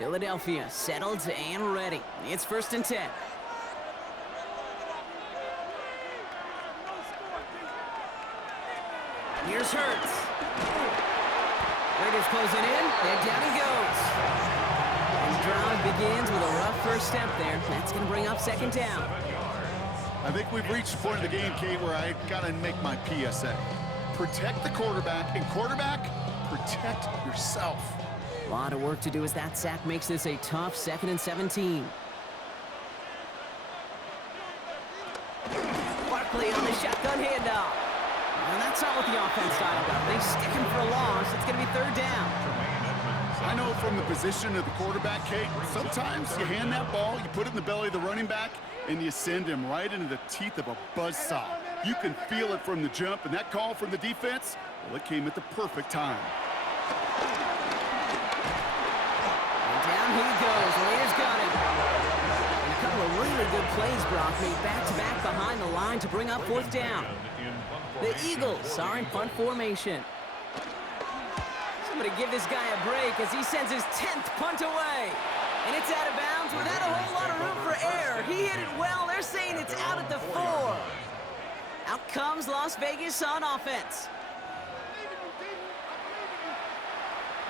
Philadelphia settled and ready. It's 1st and 10. Here's Hurts. Raiders closing in, and down he goes. And drive begins with a rough first step there. That's going to bring up 2nd down. I think we've reached the point of the game, Kate, where I got to make my PSA. Protect the quarterback, and quarterback, protect yourself. A lot of work to do as that sack makes this a tough 2nd and 17. Barkley on the shotgun handoff. And that's not what the offense dialed up. They stick him for a loss. It's going to be 3rd down. I know from the position of the quarterback, Kate, sometimes you hand that ball, you put it in the belly of the running back, and you send him right into the teeth of a buzzsaw. You can feel it from the jump, and that call from the defense, well, it came at the perfect time. And down he goes. Raiders got him. And a couple of really good plays, Brock, made back-to-back behind the line to bring up 4th down. The Eagles are in punt formation. Somebody give this guy a break as he sends his 10th punt away. And it's out of bounds without a whole lot of room for error. He hit it well. They're saying it's out at the 4. Out comes Las Vegas on offense.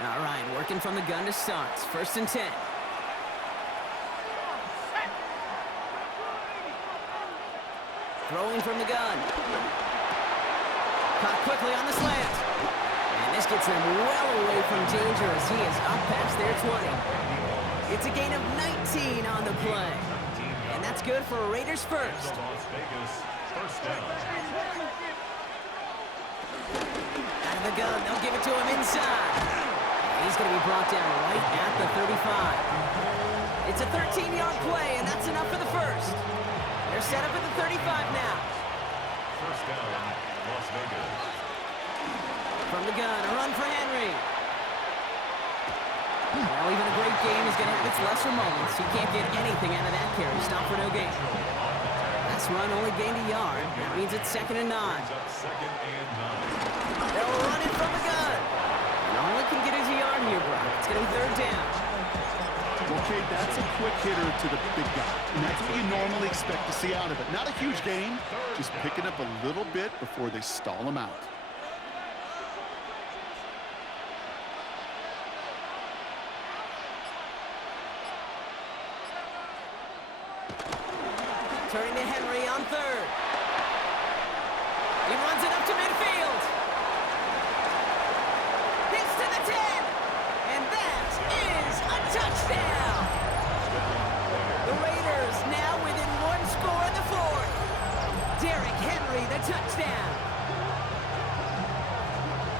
All right, working from the gun to start. 1st and 10. Throwing from the gun. Caught quickly on the slant. And this gets them well away from danger as he is up past their 20. It's a gain of 19 on the play. And that's good for Raiders first. Out of the gun, they'll give it to him inside. And he's going to be brought down right at the 35. It's a 13-yard play, and that's enough for the first. They're set up at the 35 now. 1st down, Las Vegas. From the gun, a run for Henry. Well, even a great game is going to have its lesser moments. He can't get anything out of that carry. Stop for no gain. Last run only gained a yard. That means it's 2nd and 9. They'll run it from the gun. And all he can get is a yard here, Brock. It's going to be 3rd down. Okay, that's a quick hitter to the big guy. And that's what you normally expect to see out of it. Not a huge gain, just picking up a little bit before they stall him out. Turning to Henry on 3rd. He runs it up to midfield. He's to the 10. And that is a touchdown. The Raiders now within 1 score in the 4th. Derrick Henry, the touchdown.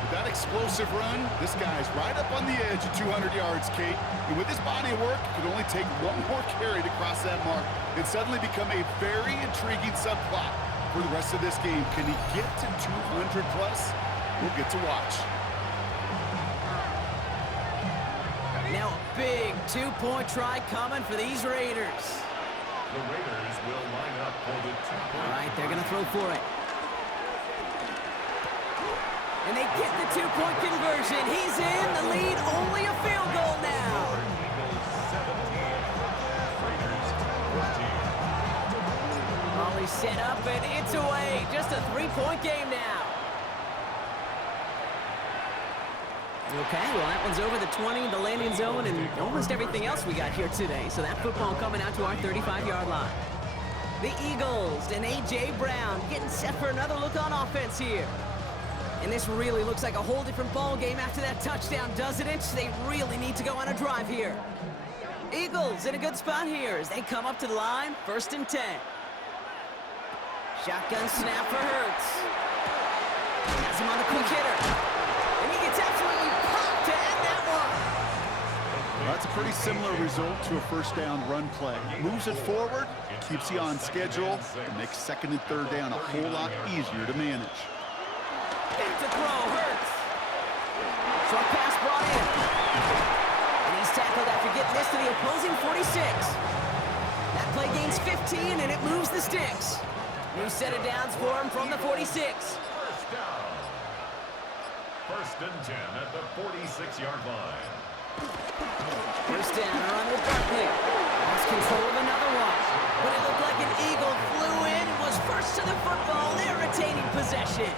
With that explosive run, this guy's right up on the edge of 200 yards, Kate. And with his body of work, it could only take one more carry to cross that mark and suddenly become a very intriguing subplot for the rest of this game. Can he get to 200 plus? We'll get to watch. Now a big 2-point try coming for these Raiders. The Raiders will line up for the 2-point. All right, they're going to throw for it. And they get the 2-point conversion. He's in the lead, only a field goal now. All is set up and it's away. Just a 3-point game now. Okay, well that one's over the 20, the landing zone, and almost everything else we got here today. So that football coming out to our 35-yard line. The Eagles and A.J. Brown getting set for another look on offense here. And this really looks like a whole different ball game after that touchdown, doesn't it? They really need to go on a drive here. Eagles in a good spot here as they come up to the line, 1st and 10. Shotgun snap for Hurts. Has him on the quick hitter. And he gets absolutely popped to end that one. Well, that's a pretty similar result to a 1st down run play. Moves it forward, keeps you on schedule, and makes 2nd and 3rd down a whole lot easier to manage. Back to throw, Hurts. Short pass brought in. And he's tackled after getting this to the opposing 46. That play gains 15, and it moves the sticks. New set of downs for him from the 46. 1st down. 1st and 10 at the 46-yard line. First down, a run with Barkley. Lost control of another one. But it looked like an eagle flew in and was first to the football. They're retaining possession.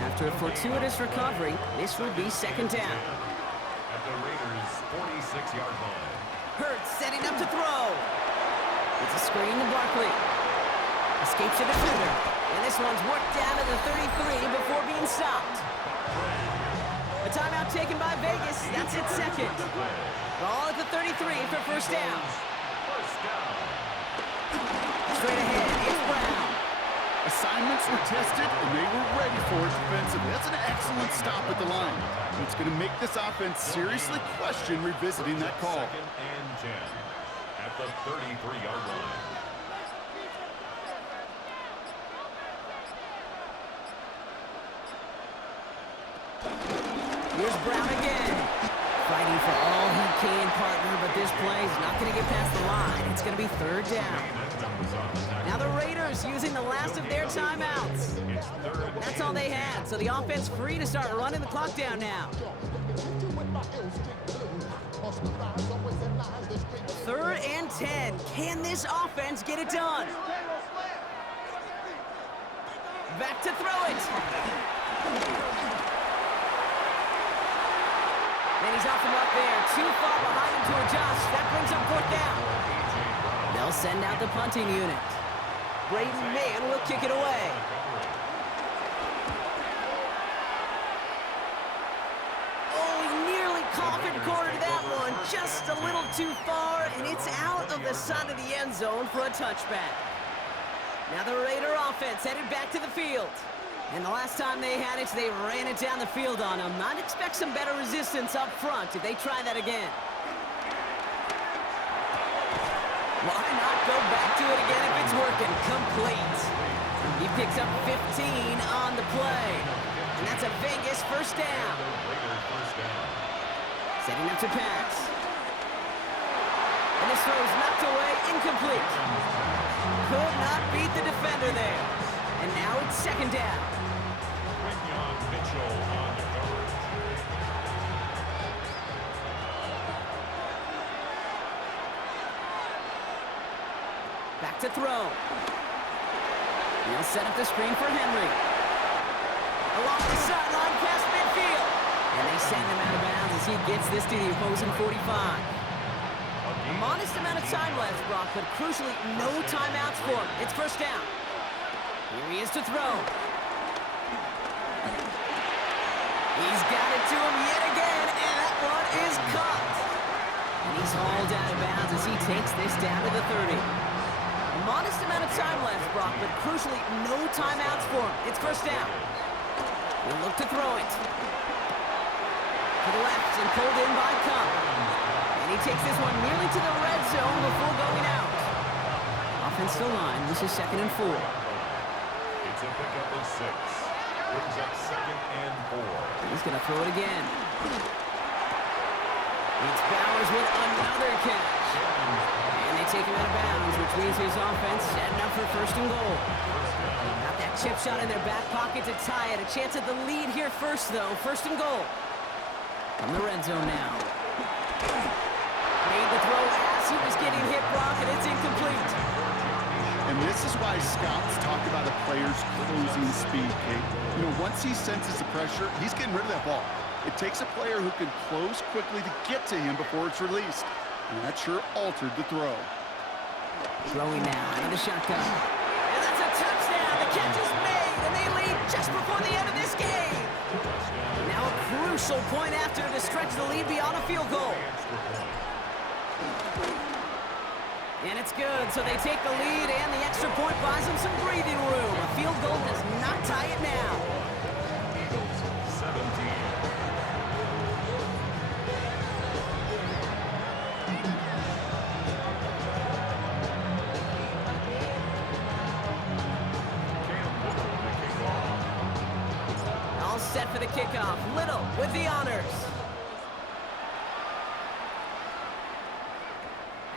After a fortuitous recovery, this will be second down. At the Raiders' 46-yard line. Hurts setting up to throw. It's a screen to Barkley. Escapes the defender. And this one's worked down to the 33 before being stopped. A timeout taken by Vegas. That's its second. Ball at the 33 for first down. Straight ahead, it's Brown. Assignments were tested, and they were ready for it defensively. That's an excellent stop at the line. It's going to make this offense seriously question revisiting that call. Second and 10 at the 33-yard line. Here's Brown again. Fighting for all he can, partner, but this play is not going to get past the line. It's going to be third down. Now the Raiders using the last of their timeouts. That's all they had, so the offense free to start running the clock down now. Third and 10. Can this offense get it done? Back to throw it. And he's off him up there. Too far behind him to adjust. That brings up fourth down. They'll send out the punting unit. Braden Mann will kick it away. Oh, he nearly coffin cornered that one. Just a little too far, and it's out of the side of the end zone for a touchback. Now the Raider offense headed back to the field. And the last time they had it, they ran it down the field on them. I'd expect some better resistance up front if they try that again. Why not go back to it again if it's working? Complete. He picks up 15 on the play. And that's a Vegas first down. Setting up to pass. And this throw's knocked away, incomplete. Could not beat the defender there. And now it's second down. Mitchell on the coverage. Back to throw. He'll set up the screen for Henry. Along the sideline past midfield. And they send him out of bounds as he gets this to the opposing 45. A modest amount of time left, Brock, but crucially no timeouts for him. It's first down. Here he is to throw. He's got it to him yet again, and that one is caught. And he's hauled out of bounds as he takes this down to the 30. A modest amount of time left, Brock, but crucially no timeouts for him. It's first down. He'll look to throw it. To the left and pulled in by Cup. And he takes this one nearly to the red zone before going out. Offensive line, this is second and 4. It's a pickup of 6. Brings up second and 4. He's going to throw it again. It's Bowers with another catch. And they take him out of bounds, which means his offense setting up for first and goal. Got that chip shot in their back pocket to tie it. A chance at the lead here first, though. First and goal. From the red zone now. Made the throw as he was getting hit, Brock, and it's incomplete. And this is why scouts talk about a player's closing speed, Kate. You know, once he senses the pressure, he's getting rid of that ball. It takes a player who can close quickly to get to him before it's released. And that sure altered the throw. Throwing now out of the shotgun. And that's a touchdown. The catch is made, and they lead just before the end of this game. Now a crucial point after to stretch the lead beyond a field goal. And it's good, so they take the lead, and the extra point buys them some breathing room. A field goal does not tie it now. Eagles 17. All set for the kickoff. Little with the honors.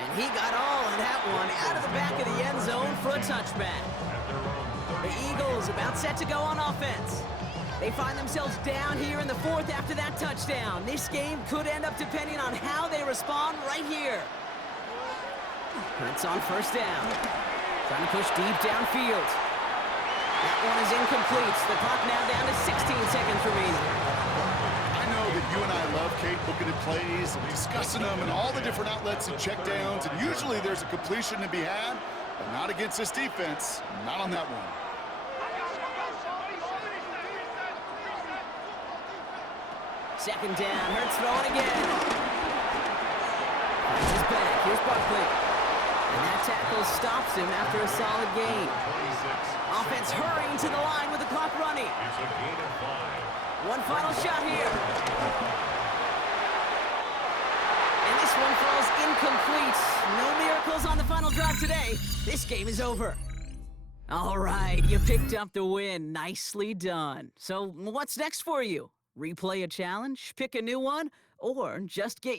And he got all of that one out of the back of the end zone for a touchback. The Eagles about set to go on offense. They find themselves down here in the fourth after that touchdown. This game could end up depending on how they respond right here. It's on first down. Trying to push deep downfield. That one is incomplete. The clock now down to 16 seconds remaining. I know that you and I love, Kate, looking at plays and discussing them and all the different outlets and checkdowns, and usually there's a completion to be had, but not against this defense, not on that one. Second down, Hurts throwing again. Finds his back, here's Barkley. And that tackle stops him after a solid gain. 26. Offense hurrying to the line with the clock running. It's a gain of 5. One final shot here. And this one falls incomplete. No miracles on the final drive today. This game is over. All right, you picked up the win. Nicely done. So what's next for you? Replay a challenge, pick a new one, or just get